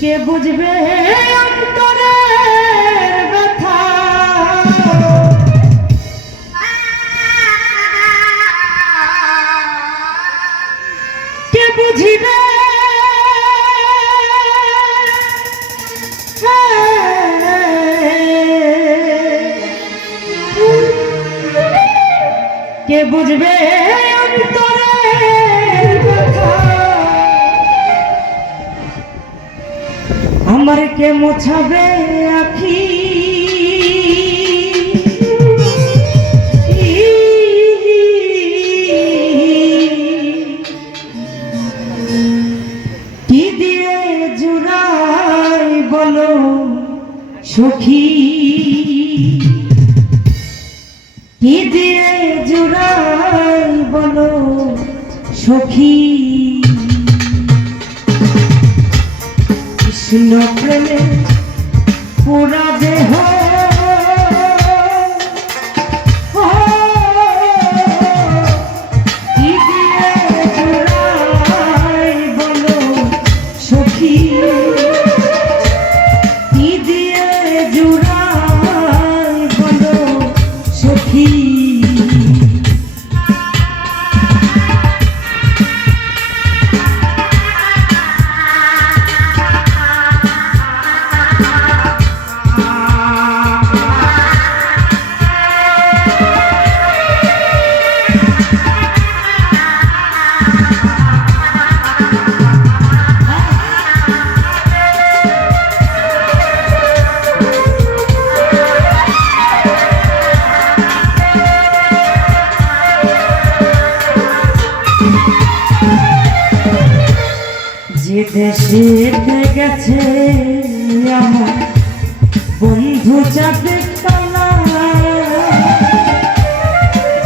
কে বুঝবে অন্তরের ব্যথা? কে বুঝিবে? কে বুঝবে অন্তরের আমার কে মোছাবে আখি? কি দিয়ে জুড়াই বলো সখী? কি দিয়ে জুড়াই বলো সখী? কৃষ্ণ প্রেমে পুরা দেহ যে দেশে গেছে আমার বন্ধু যাবে কালা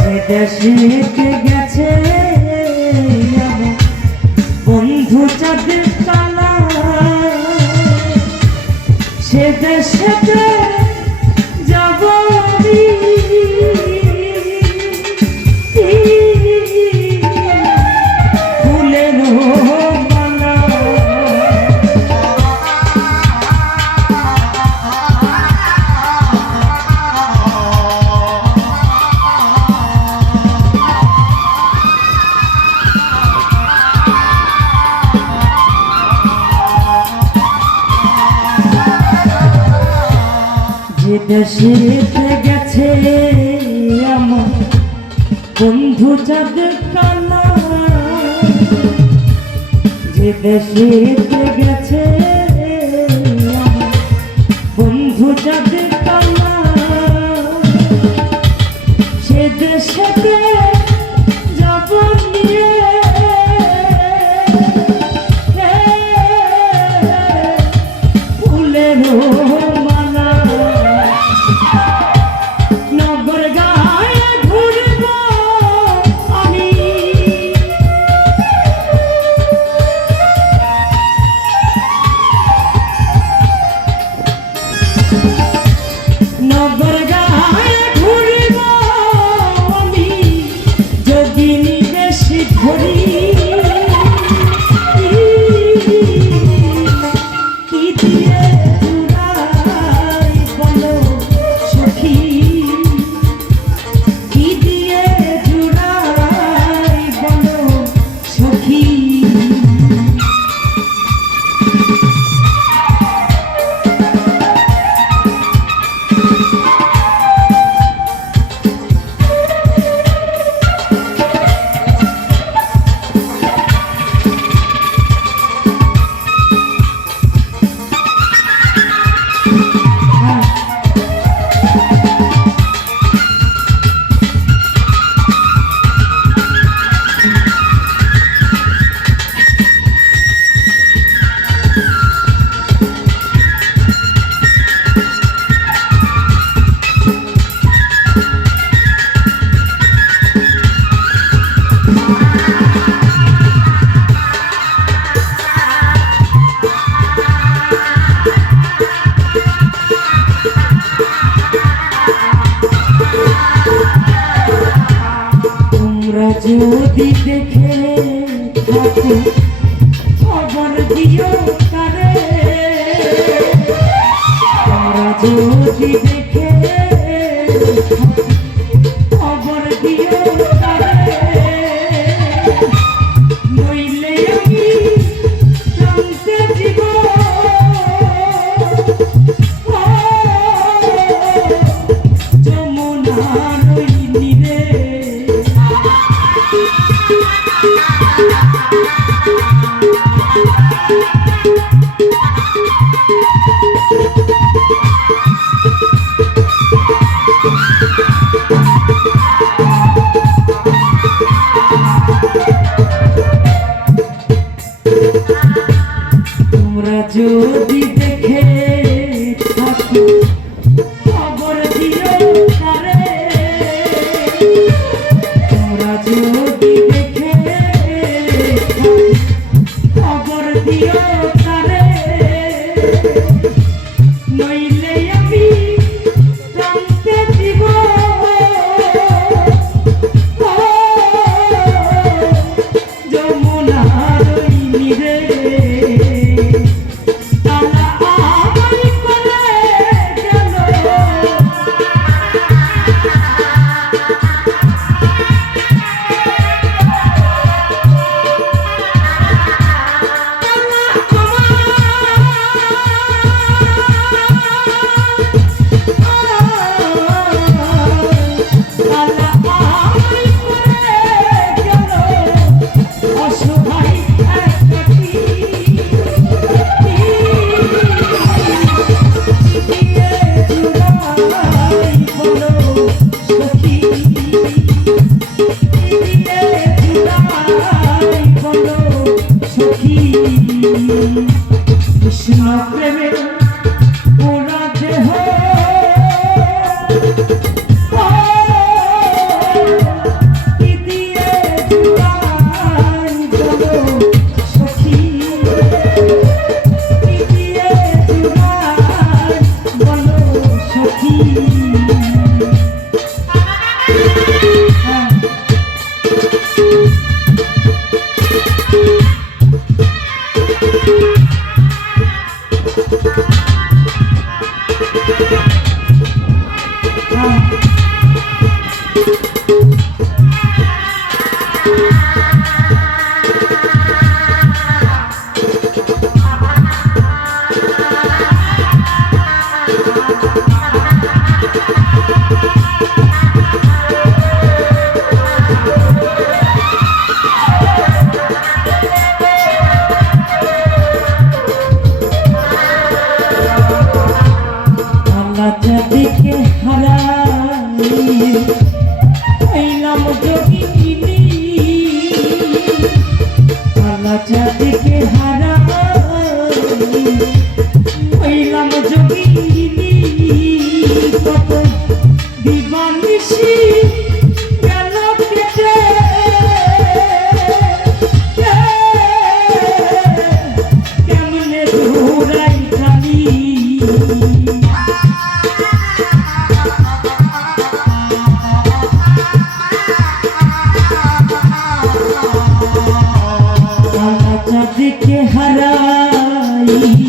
যে দেশে গেছে আমার বন্ধু যাবে কালা সে দেশেতে যে দেশেতে গেছে আমার বন্ধু যাদের যে দেশেতে গেছে বন্ধু যাদের কালা সে দেশেতে যদি দেখে থাকো খবর দিও তারে তারা যদি দেখে হারাই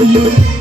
আল্লাহ